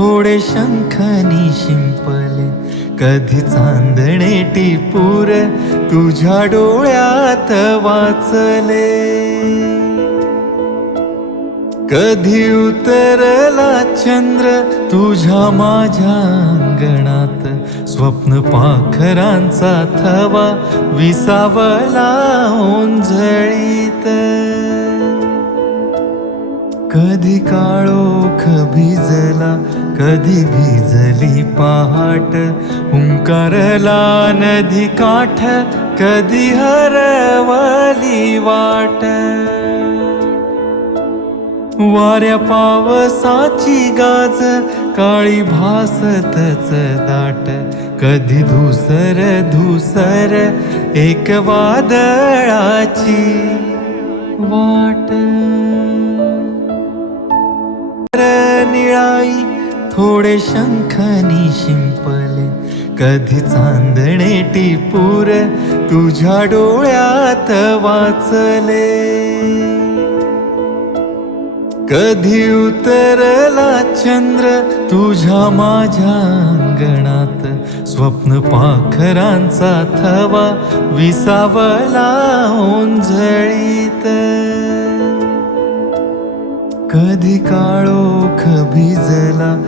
थोडे शंखनी शिंपले, कधी चांदणे टिपूर तुझ्या डोळ्यात वाचले. कधी उतरला चंद्र तुझ्या माझ्या अंगणात, स्वप्न पाखरांचा थवा विसावला ओंजळीत. कधी काळोख भिजला, कधी भिजली पहाट, हुंकारला नदी काठ, कधी हरवली वाट. वाऱ्या पावसाची गाज काळी भासतच दाट, कधी धुसर धुसर एक वादळाची वाट. निळाई थोडे शंखनी शिंपले, कधी चांदणे टिपूर तुझ्या डोळ्यात वाचले. कधी उतरला चंद्र तुझ्या माझ्या अंगणात, स्वप्न पाखरांचा थवा विसावला ओंजळीत. कधी काळोख भिजला,